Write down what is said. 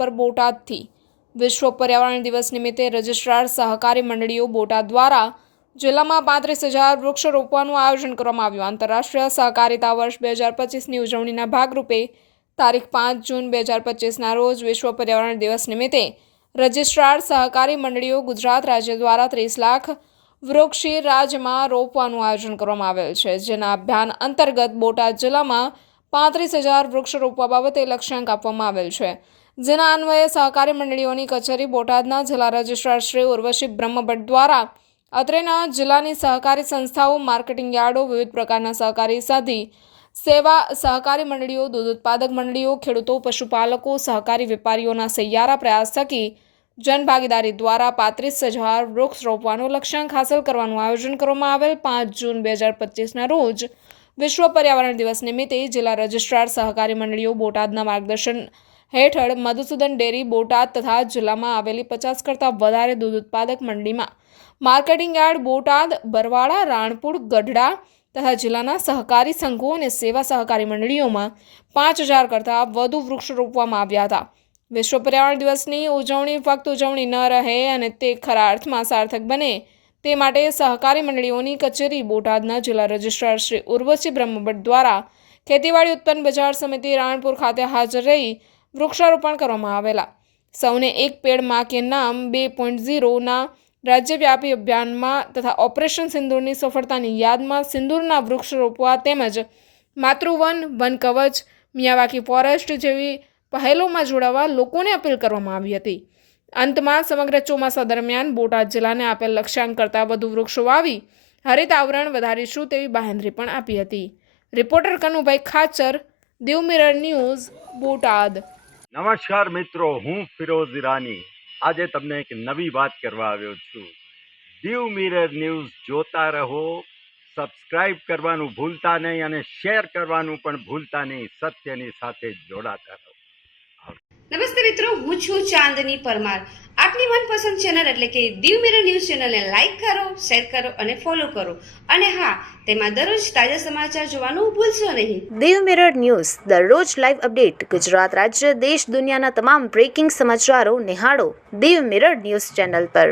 પર બોટાદથી વિશ્વ પર્યાવરણ દિવસ નિમિત્તે રજિસ્ટ્રાર સહકારી મંડળીઓ બોટાદ દ્વારા જિલ્લામાં 35,000 વૃક્ષ રોપવાનું આયોજન કરવામાં આવ્યું। આંતરરાષ્ટ્રીય સહકારિતા વર્ષ 2025ની ઉજવણીના ભાગરૂપે તારીખ 5 જૂન 2025ના રોજ વિશ્વ પર્યાવરણ દિવસ નિમિત્તે રજિસ્ટ્રાર સહકારી મંડળીઓ ગુજરાત રાજ્ય દ્વારા 30 લાખ વૃક્ષી રાજ્યમાં રોપવાનું આયોજન કરવામાં આવેલ છે, જેના અભિયાન અંતર્ગત બોટાદ જિલ્લામાં 35,000 વૃક્ષ રોપવા બાબતે લક્ષ્યાંક આપવામાં આવેલ છે, જેના અન્વયે સહકારી મંડળીઓની કચેરી બોટાદના જિલ્લા રજિસ્ટ્રાર શ્રી ઉર્વશી બ્રહ્મભટ્ટ દ્વારા અત્રેના જિલ્લાની સહકારી સંસ્થાઓ, માર્કેટિંગ યાર્ડો, વિવિધ પ્રકારના સહકારી સાથી સેવા સહકારી મંડળીઓ, દૂધ ઉત્પાદક મંડળીઓ, ખેડૂતો, પશુપાલકો, સહકારી વેપારીઓના સહિયારા પ્રયાસ થકી જનભાગીદારી દ્વારા 35,000 વૃક્ષ રોપવાનું લક્ષ્યાંક હાંસલ કરવાનું આયોજન કરવામાં આવેલ। 5 જૂન 2025ના રોજ વિશ્વ પર્યાવરણ દિવસ નિમિત્તે જિલ્લા રજિસ્ટ્રાર સહકારી મંડળીઓ બોટાદના માર્ગદર્શન હેઠળ મધુસૂદન ડેરી બોટાદ તથા જિલ્લામાં આવેલી 50 કરતાં વધારે દૂધ ઉત્પાદક મંડળીમાં, માર્કેટિંગ યાર્ડ બોટાદ, બરવાડા, રાણપુર, ગઢડા તથા જિલ્લાના સહકારી સંઘો અને સેવા સહકારી મંડળીઓમાં 5,000 કરતાં વધુ વૃક્ષ રોપવામાં આવ્યા હતા। વિશ્વ પર્યાવરણ દિવસની ઉજવણી ફક્ત ઉજવણી ન રહે અને તે ખરા અર્થમાં સાર્થક બને તે માટે સહકારી મંડળીઓની કચેરી બોટાદના જિલ્લા રજિસ્ટ્રાર શ્રી ઉર્વશી બ્રહ્મભટ્ટ દ્વારા ખેતીવાડી ઉત્પન્ન બજાર સમિતિ રાણપુર ખાતે હાજર રહી વૃક્ષારોપણ કરવામાં આવેલા। સૌને એક પેડ માં કે નામ 2.0ના રાજ્યવ્યાપી અભિયાનમાં તથા ઓપરેશન સિંદૂરની સફળતાની યાદમાં સિંદૂરના વૃક્ષ રોપવા તેમજ માતૃવન, વન કવચ, મિયાવાકી ફોરેસ્ટ જેવી પહેલોમાં જોડાવા લોકોને અપીલ કરવામાં આવી હતી। અંતમાં સમગ્ર ચોમાસા દરમિયાન બોટાદ જિલ્લાને આપેલ લક્ષ્યાંક કરતાં વધુ વૃક્ષો વાવી હરિત આવરણ વધારીશું તેવી બાહેંધરી પણ આપી હતી। Reporter Kanubhai Khachar, Diu mirror news, Botad. નમસ્કાર મિત્રો, હું ફિરોઝ ઈરાની આજે તમને એક નવી વાત કરવા આવ્યો છું। દીવ મિરર ન્યૂઝ જોતા રહો, સબસ્ક્રાઇબ કરવાનું ભૂલતા નહીં અને શેર કરવાનું પણ ભૂલતા નહીં। સત્યની સાથે જોડાતા રહો। નમસ્તે મિત્રો, હું છું ચાંદની પરમાર। આપની મનપસંદ ચેનલ એટલે કે દીવ મિરર ન્યૂઝ ચેનલને લાઈક કરો, શેર કરો અને ફોલો કરો, અને હા, તેમાં દરરોજ તાજા સમાચાર જોવાનું ભૂલશો નહીં। દીવ મિરર ન્યૂઝ દરરોજ લાઈવ અપડેટ, ગુજરાત રાજ્ય, દેશ દુનિયાના તમામ બ્રેકિંગ સમાચારો નિહાળો દીવ મિરર ન્યૂઝ ચેનલ પર।